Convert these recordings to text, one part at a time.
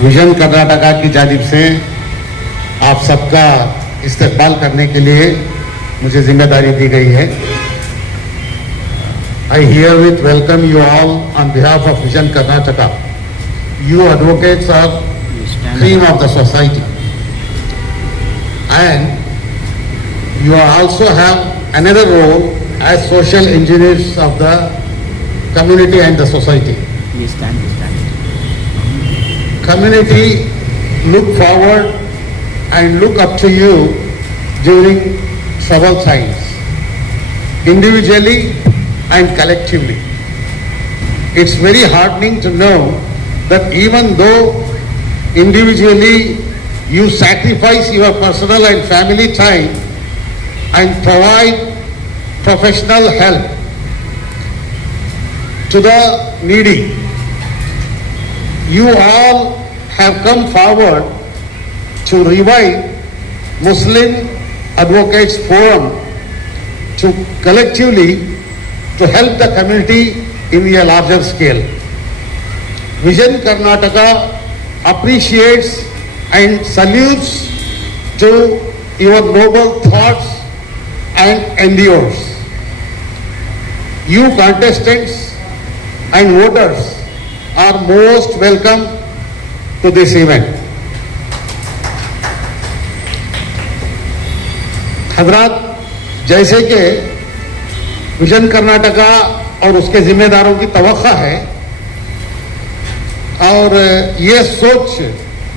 Vision Karnataka की जानिब से आप सबका इस्तकबाल करने के लिए मुझे जिम्मेदारी दी गई है। I herewith welcome you all on behalf of Vision Karnataka. You advocates are cream of the society, and you also have another role as social engineers of the community and the society. Community look forward and look up to you during trouble times, individually and collectively. It's very heartening to know that even though individually you sacrifice your personal and family time and provide professional help to the needy, you all have come forward to revive Muslim Advocates Forum to collectively to help the community in a larger scale. Vision Karnataka appreciates and salutes to your noble thoughts and endeavors. You contestants and voters are most welcome to this event. हजरात, जैसे कि vision Karnataka और उसके जिम्मेदारों की तवक्का है और ये सोच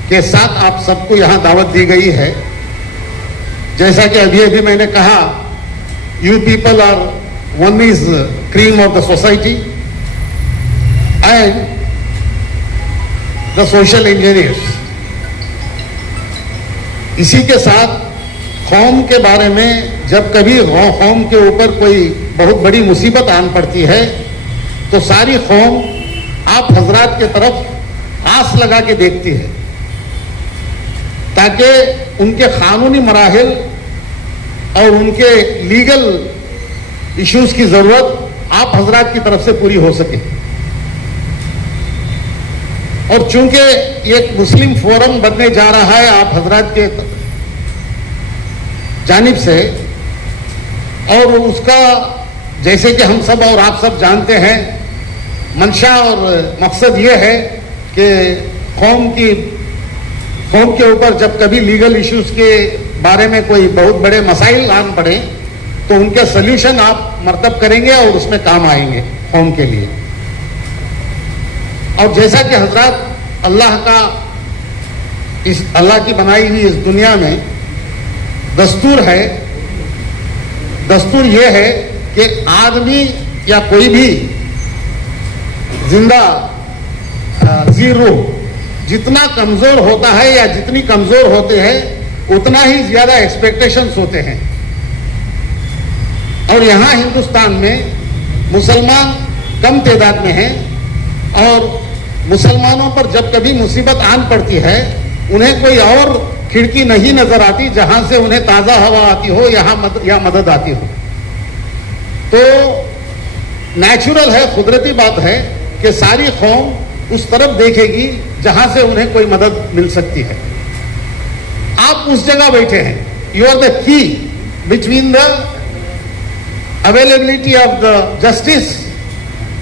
के साथ आप सबको यहाँ दावत दी गई है, जैसा कि अभी अभी मैंने कहा, you people are one is cream of the society and the social engineers. इसी के साथ कौम के बारे में जब कभी कौम के ऊपर कोई बहुत बड़ी मुसीबत आन पड़ती है तो सारी कौम आप हजरात के तरफ आस लगा के देखती है ताकि उनके कानूनी मराहिल और उनके लीगल इश्यूज की जरूरत आप हजरात की तरफ से पूरी हो सके। और चूंकि एक मुस्लिम फोरम बनने जा रहा है आप हजरात के जानिब से, और उसका जैसे कि हम सब और आप सब जानते हैं मंशा और मकसद ये है कि कौम के ऊपर जब कभी लीगल इश्यूज के बारे में कोई बहुत बड़े मसाइल आन पड़े तो उनके सल्यूशन आप मर्तब करेंगे और उसमें काम आएंगे कौम के लिए। और जैसा कि हजरात अल्लाह की बनाई हुई इस दुनिया में दस्तूर है, दस्तूर यह है कि आदमी या कोई भी जिंदा जीरो जितना कमजोर होता है या जितनी कमजोर होते हैं उतना ही ज्यादा एक्सपेक्टेशंस होते हैं। और यहाँ हिंदुस्तान में मुसलमान कम तादाद में हैं और मुसलमानों पर जब कभी मुसीबत आन पड़ती है उन्हें कोई और खिड़की नहीं नजर आती जहां से उन्हें ताजा हवा आती हो या मदद आती हो। तो नेचुरल है, कुदरती बात है कि सारी कौम उस तरफ देखेगी जहां से उन्हें कोई मदद मिल सकती है। आप उस जगह बैठे हैं, you are the key between the availability of the justice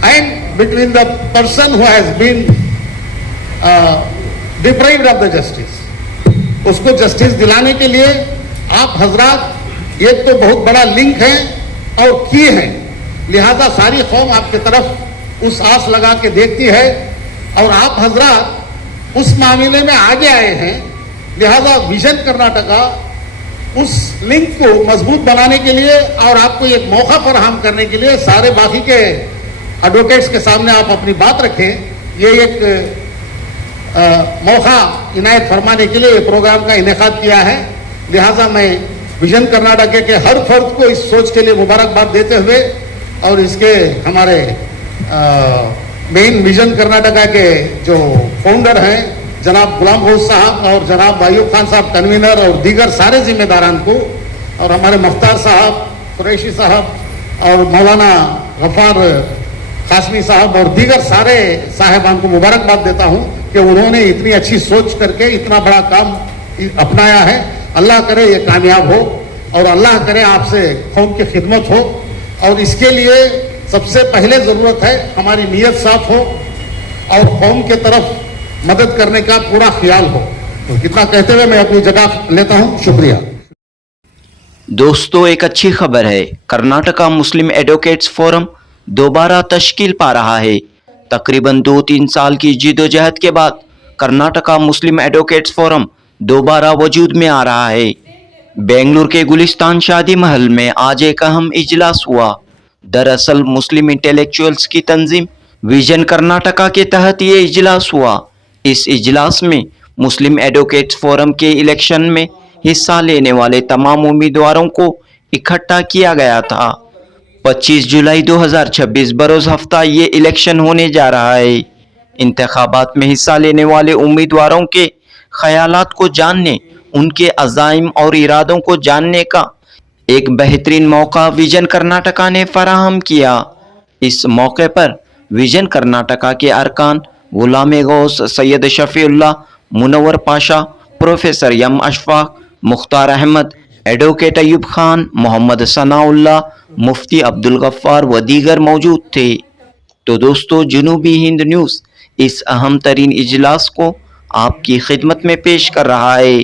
and between the person who has been deprived of the justice। उसको जस्टिस दिलाने के लिए आप हजरात एक तो बहुत बड़ा लिंक है और की है, लिहाजा सारी कौम आपके तरफ उस आस लगा के देखती है और आप हजरात उस मामले में आगे आए हैं। लिहाजा विजन कर्नाटका उस लिंक को मजबूत बनाने के लिए और आपको एक मौका फराहम करने के लिए सारे बाकी के एडवोकेट्स के सामने आप अपनी बात रखें, ये एक मौका इनायत फरमाने के लिए प्रोग्राम का इनेकाद किया है। लिहाजा मैं विजन कर्नाटक के हर फर्द को इस सोच के लिए मुबारकबाद देते हुए और इसके हमारे मेन विजन कर्नाटका के जो फाउंडर हैं जनाब गुलाम गौस साहब और जनाब अयूब खान साहब कन्वीनर और दीगर सारे जिम्मेदारान को और हमारे मुख्तार साहब, कुरैशी साहब और मौलाना गफ्फार कासमी साहब और दीगर सारे साहिबान को मुबारकबाद देता हूँ। कि उन्होंने इतनी अच्छी सोच करके इतना बड़ा काम अपनाया है। अल्लाह करे ये कामयाब हो और अल्लाह करे आपसे कौम की खिदमत हो। और इसके लिए सबसे पहले ज़रूरत है हमारी नीयत साफ हो और कौम के तरफ मदद करने का पूरा ख्याल हो। तो कितना कहते हुए मैं अपनी जगह लेता हूँ। शुक्रिया। दोस्तों, एक अच्छी खबर है, कर्नाटका मुस्लिम एडवोकेट्स फोरम दोबारा तश्कील पा रहा है। तकरीबन 2-3 साल की जिदोजहद के बाद कर्नाटका मुस्लिम एडवोकेट्स फोरम दोबारा वजूद में आ रहा है। बेंगलुरु के गुलिस्तान शादी महल में आज एक अहम इजलास हुआ। दरअसल मुस्लिम इंटेलेक्चुअल्स की तंजीम विजन कर्नाटका के तहत ये इजलास हुआ। इस इजलास में मुस्लिम एडवोकेट्स फोरम के इलेक्शन में हिस्सा लेने वाले तमाम उम्मीदवारों को इकट्ठा किया गया था। 25 जुलाई 2026 बरोज़ हफ्ता ये इलेक्शन होने जा रहा है। इंतखाबात में हिस्सा लेने वाले उम्मीदवारों के ख्यालात को जानने, उनके अज़ाइम और इरादों को जानने का एक बेहतरीन मौका विजन कर्नाटका ने फराहम किया। इस मौके पर विजन कर्नाटका के अरकान गुलाम गौस, सैयद शफीउल्लाह, मुनव्वर पाशा, प्रोफेसर यम अशफाक, मुख्तार अहमद, एडवोकेट अयूब खान, मोहम्मद सनाउल्लाह, मुफ्ती अब्दुल गफ्फार व दीगर मौजूद थे। तो दोस्तों, जनूबी हिंद न्यूज़ इस अहम तरीन इजलास को आपकी खिदमत में पेश कर रहा है।